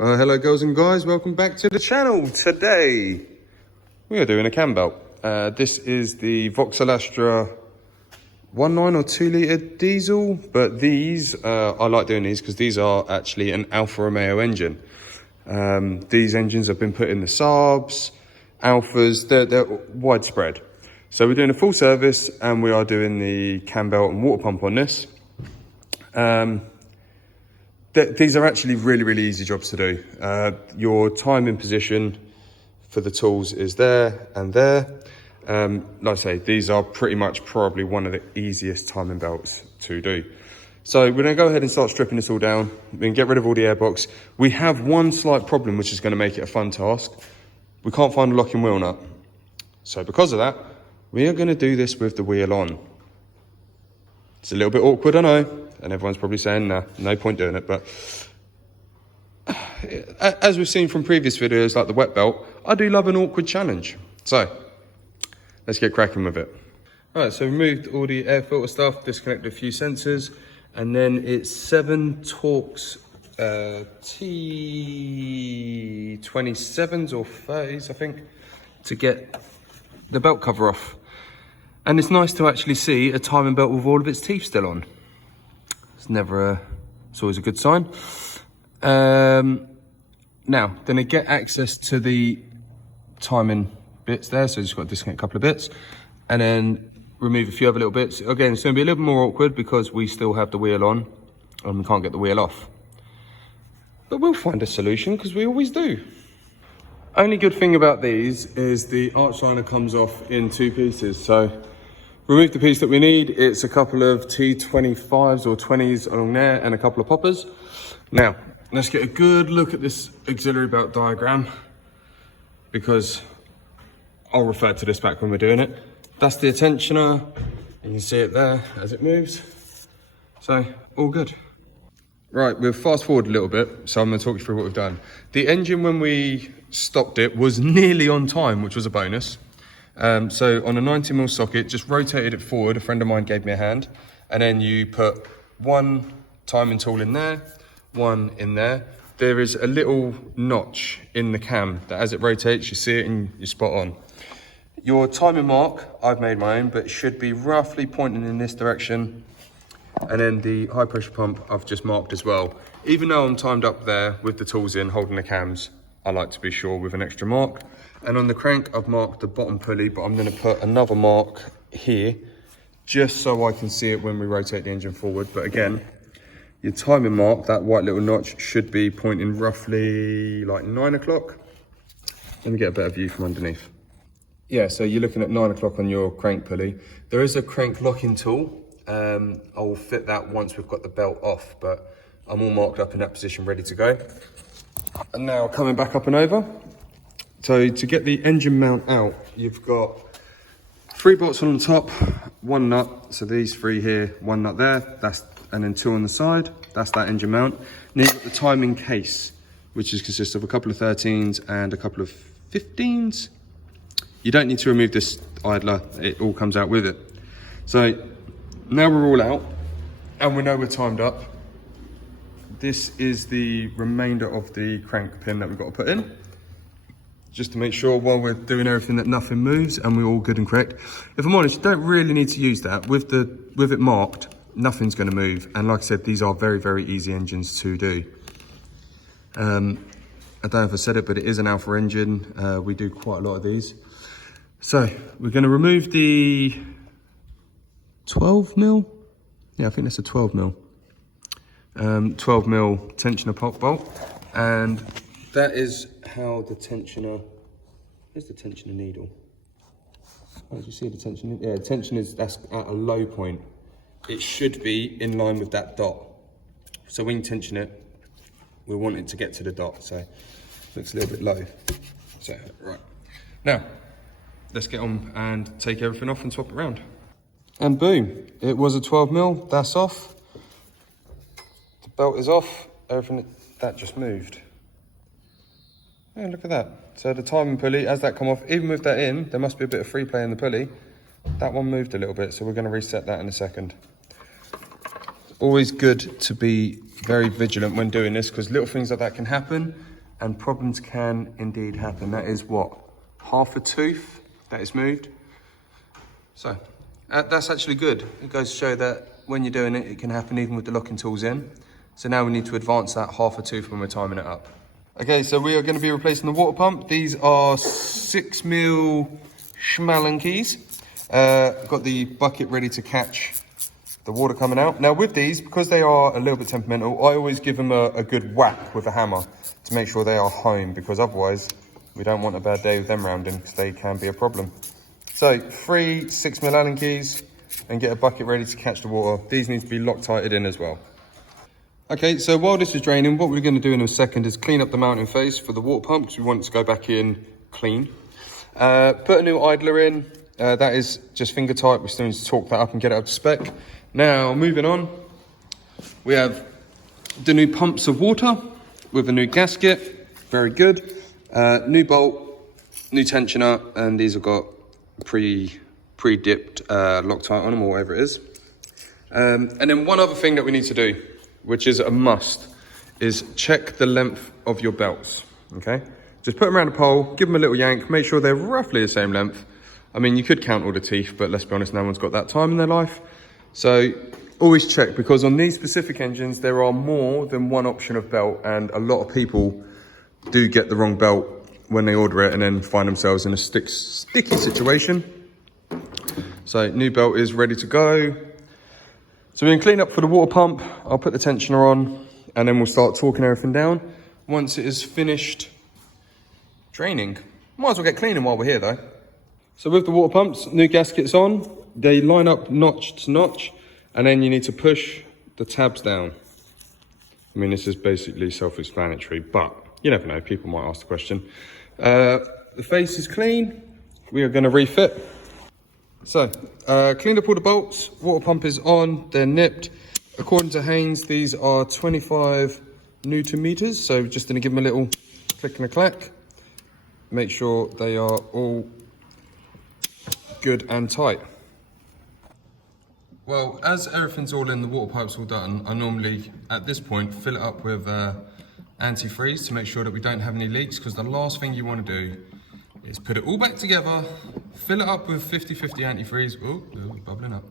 Hello girls and guys, welcome back to the channel. Today we are doing a Cambelt. This is the Vauxhall Astra 1.9 or 2 litre diesel, but these, I like doing these because these are actually an Alfa Romeo engine. These engines have been put in the Saabs, Alfas, they're widespread. So we're doing a full service and we are doing the Cambelt and water pump on this. These are actually really easy jobs to do. Your timing position for the tools is there and there. Like I say, these are pretty much probably one of the easiest timing belts to do. So we're going to go ahead and start stripping this all down. We can get rid of all the airbox. We have one slight problem, which is going to make it a fun task. We can't find a locking wheel nut. So because of that, we are going to do this with the wheel on. It's a little bit awkward, I know. And everyone's probably saying, nah, no point doing it. But as we've seen from previous videos, like the wet belt, I do love an awkward challenge. So let's get cracking with it. All right, so we removed all the air filter stuff, disconnected a few sensors, and then it's 7 Torx T27s or 30s, I think, to get the belt cover off. And it's nice to actually see a timing belt with all of its teeth still on. It's always a good sign. Now, then I get access to the timing bits there, so just got to disconnect a couple of bits, and then remove a few other little bits. Again, it's going to be a little more awkward because we still have the wheel on, and we can't get the wheel off. But we'll find a solution, because we always do. Only good thing about these is the arch liner comes off in 2 pieces, so remove the piece that we need. It's a couple of T25s or 20s along there and a couple of poppers. Now, let's get a good look at this auxiliary belt diagram, because I'll refer to this back when we're doing it. That's the tensioner. You can see it there as it moves. So, all good. Right, we'll fast forward a little bit, so I'm going to talk you through what we've done. The engine, when we stopped it, was nearly on time, which was a bonus. So on a 90mm socket, just rotated it forward. A friend of mine gave me a hand, and then you put one timing tool in there, one in there. There is a little notch in the cam that as it rotates, you see it and you're spot on. Your timing mark, I've made my own, but it should be roughly pointing in this direction. And then the high pressure pump I've just marked as well. Even though I'm timed up there with the tools in, holding the cams, I like to be sure with an extra mark. And on the crank, I've marked the bottom pulley, but I'm going to put another mark here, just so I can see it when we rotate the engine forward. But again, your timing mark, that white little notch, should be pointing roughly like 9 o'clock. Let me get a better view from underneath. Yeah, so you're looking at 9 o'clock on your crank pulley. There is a crank locking tool. I will fit that once we've got the belt off, but I'm all marked up in that position, ready to go. And now coming back up and over. So to get the engine mount out, you've got 3 bolts on the top, 1 nut. So these 3 here, 1 nut there, and then 2 on the side. That's that engine mount. Then you've got the timing case, which consists of a couple of 13s and a couple of 15s. You don't need to remove this idler, it all comes out with it. So now we're all out and we know we're timed up. This is the remainder of the crank pin that we've got to put in, just to make sure while we're doing everything that nothing moves and we're all good and correct. If I'm honest, you don't really need to use that. With it marked, nothing's going to move. And like I said, these are very easy engines to do. I don't know if I said it, but it is an Alfa engine. We do quite a lot of these. So we're going to remove the 12mm. Yeah, I think that's a 12mm. 12mm tensioner pop bolt, and that is how the tensioner. Where's the tensioner needle? Oh, did you see the tension? Yeah, the tension that's at a low point. It should be in line with that dot. So when you tension it, we want it to get to the dot. So it looks a little bit low. So right now, let's get on and take everything off and swap it around. And boom, it was a 12mm. That's off. The belt is off. Everything that just moved. Yeah, look at that. So the timing pulley, as that come off, even with that in, there must be a bit of free play in the pulley. That one moved a little bit, so we're going to reset that in a second. Always good to be very vigilant when doing this, because little things like that can happen and problems can indeed happen. That is what, half a tooth that is moved. So that's actually good. It goes to show that when you're doing it, it can happen even with the locking tools in. So now we need to advance that half a tooth when we're timing it up. Okay, so we are going to be replacing the water pump. These are 6mm Schmallenkeys. Got the bucket ready to catch the water coming out. Now with these, because they are a little bit temperamental, I always give them a good whack with a hammer to make sure they are home, because otherwise we don't want a bad day with them rounding, because they can be a problem. So 3 6mm Allen keys and get a bucket ready to catch the water. These need to be Loctited in as well. Okay, so while this is draining, what we're going to do in a second is clean up the mounting face for the water pump, because we want it to go back in clean. Put a new idler in. That is just finger tight. We still need to torque that up and get it up to spec. Now, moving on, we have the new pumps of water with a new gasket. Very good. New bolt, new tensioner, and these have got pre-dipped Loctite on them, or whatever it is. And then one other thing that we need to do, which is a must, is check the length of your belts, okay? Just put them around the pole, give them a little yank, make sure they're roughly the same length. I mean, you could count all the teeth, but let's be honest, no one's got that time in their life. So always check, because on these specific engines, there are more than one option of belt, and a lot of people do get the wrong belt when they order it and then find themselves in a sticky situation. So new belt is ready to go. So we're gonna clean up for the water pump. I'll put the tensioner on and then we'll start torquing everything down once it is finished draining. Might as well get cleaning while we're here though. So with the water pumps, new gaskets on. They line up notch to notch, and then you need to push the tabs down. I mean, this is basically self-explanatory, but you never know, people might ask the question. The face is clean. We are gonna refit. So, cleaned up all the bolts, water pump is on, they're nipped. According to Haynes, these are 25 Newton meters, so just gonna give them a little click and a clack. Make sure they are all good and tight. Well, as everything's all in, the water pipe's all done, I normally, at this point, fill it up with antifreeze to make sure that we don't have any leaks, because the last thing you want to do is put it all back together, fill it up with 50-50 antifreeze, ooh, bubbling up,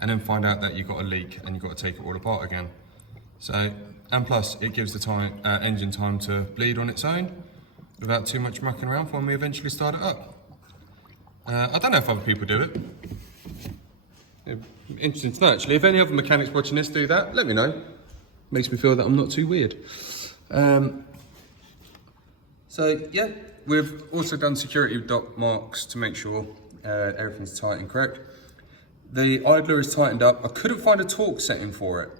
and then find out that you've got a leak and you've got to take it all apart again. So, and plus, it gives the engine time to bleed on its own without too much mucking around when we eventually start it up. I don't know if other people do it. Interesting to know, actually. If any other mechanics watching this do that, let me know. Makes me feel that I'm not too weird. So, yeah, we've also done security dot marks to make sure everything's tight and correct. The idler is tightened up. I couldn't find a torque setting for it,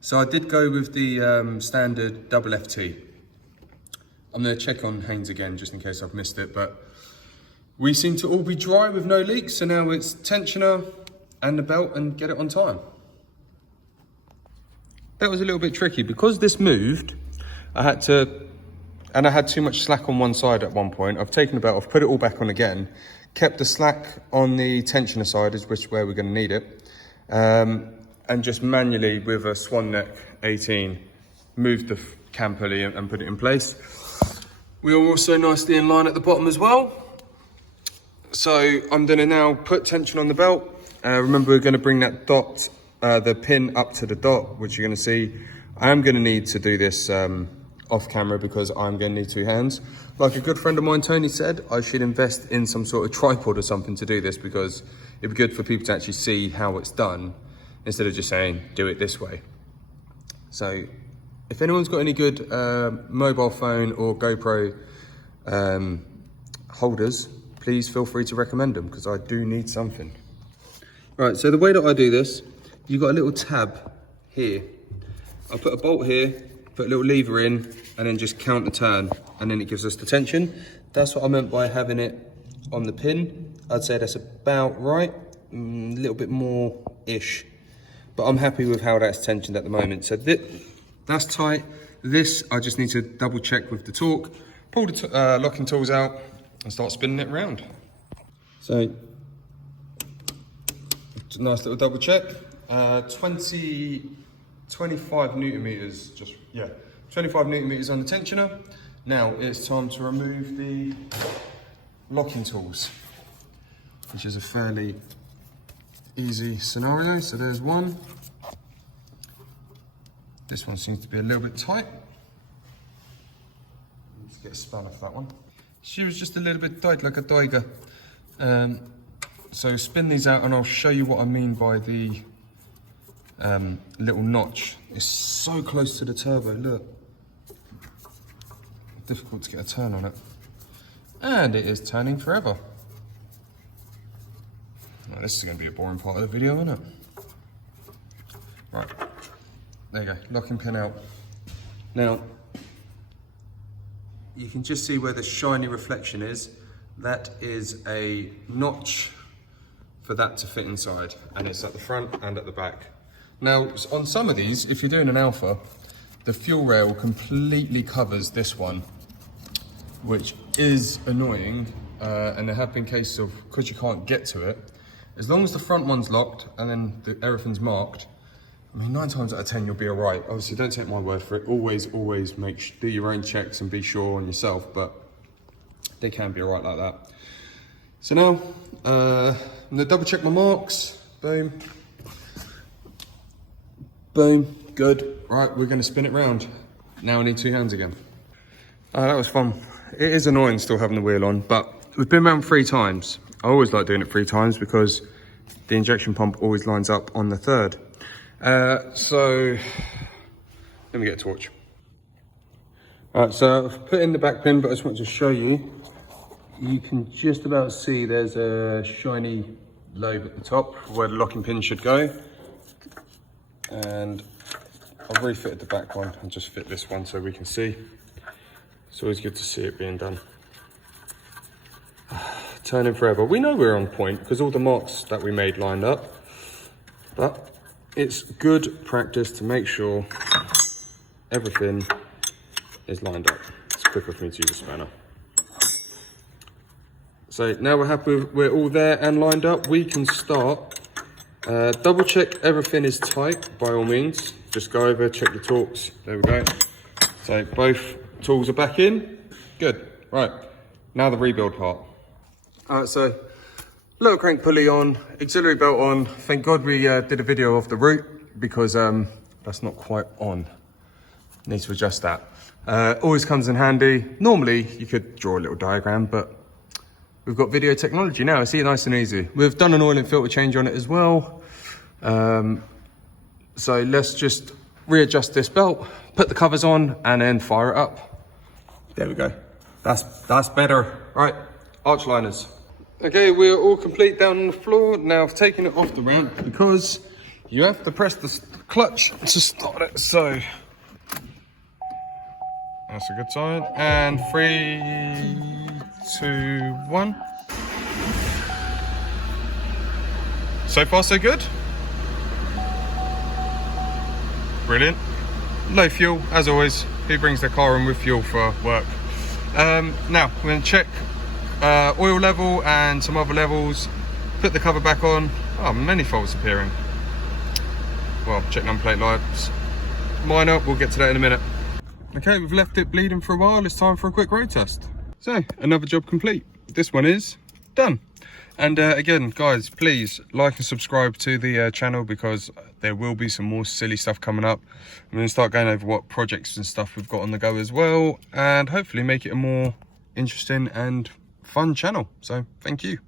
so I did go with the standard double FT. I'm going to check on Haynes again just in case I've missed it, but we seem to all be dry with no leaks, so now it's tensioner and the belt and get it on time. That was a little bit tricky because this moved. I had too much slack on one side at one point. I've taken the belt off, put it all back on again, kept the slack on the tensioner side, which is where we're going to need it, and just manually with a swan neck 18 moved the cam pulley and put it in place. We are also nicely in line at the bottom as well. So I'm going to now put tension on the belt. Remember, we're going to bring that dot, the pin up to the dot, which you're going to see. I am going to need to do this off camera because I'm going to need two hands. Like a good friend of mine, Tony, said, I should invest in some sort of tripod or something to do this, because it'd be good for people to actually see how it's done instead of just saying, do it this way. So if anyone's got any good mobile phone or GoPro holders, please feel free to recommend them, because I do need something. Right, so the way that I do this, you've got a little tab here. I put a bolt here, put a little lever in, and then just count the turn, and then it gives us the tension. That's what I meant by having it on the pin. I'd say that's about right, a little bit more-ish. But I'm happy with how that's tensioned at the moment. So that's tight. This, I just need to double check with the torque, pull the locking tools out, and start spinning it around. So, nice little double check. 20 25 newton meters, 25 newton meters on the tensioner. Now it's time to remove the locking tools, which is a fairly easy scenario. So there's one. This one seems to be a little bit tight. Let's get a span off that one. She was just a little bit tight, like a tiger. So spin these out and I'll show you what I mean by the little notch. It's so close to the turbo, look. Difficult to get a turn on it. And it is turning forever. Well, this is going to be a boring part of the video, isn't it? Right, there you go, locking pin out. Now, you can just see where the shiny reflection is. That is a notch for that to fit inside, and it's at the front and at the back. Now, on some of these, if you're doing an Alfa, the fuel rail completely covers this one, which is annoying, and there have been cases of, because you can't get to it, as long as the front one's locked and then everything's marked, I mean, 9 times out of 10 you'll be all right. Obviously, don't take my word for it. Always do your own checks and be sure on yourself, but they can be all right like that. So now, I'm gonna double check my marks. Boom. Boom, good. Right, we're gonna spin it round. Now I need 2 hands again. That was fun. It is annoying still having the wheel on, but we've been around 3 times. I always like doing it 3 times because the injection pump always lines up on the 3rd. So let me get a torch. Alright, so I've put in the back pin, but I just want to show you. You can just about see there's a shiny lobe at the top where the locking pin should go. And I've refitted the back one and just fit this one so we can see. It's always good to see it being done. Turning forever. We know we're on point because all the marks that we made lined up, but it's good practice to make sure everything is lined up. It's quicker for me to use a spanner. So now we're happy, we're all there and lined up, we can start. Double check everything is tight by all means. Just go over, check the torques, there we go. So both tools are back in, good. Right, now the rebuild part. Alright, so little crank pulley on, auxiliary belt on. Thank God we did a video of the root because that's not quite on. Need to adjust that. Always comes in handy. Normally you could draw a little diagram, but we've got video technology now. It's nice and easy. We've done an oil and filter change on it as well. So let's just readjust this belt, put the covers on, and then fire it up. There we go. That's better. Right, arch liners. Okay, we're all complete down on the floor. Now I've taken it off the ramp because you have to press the clutch to start it. So that's a good sign. And 3, 2, 1. So far, so good. Brilliant. Low fuel, as always. Who brings their car in with fuel for work? Now we're going to check oil level and some other levels. Put the cover back on. Oh, manifolds appearing. Well, check number plate lights. Minor, we'll get to that in a minute. Okay, we've left it bleeding for a while. It's time for a quick road test. So, another job complete. This one is done. And again, guys, please like and subscribe to the channel because there will be some more silly stuff coming up. I'm going to start going over what projects and stuff we've got on the go as well, and hopefully make it a more interesting and fun channel. So, thank you.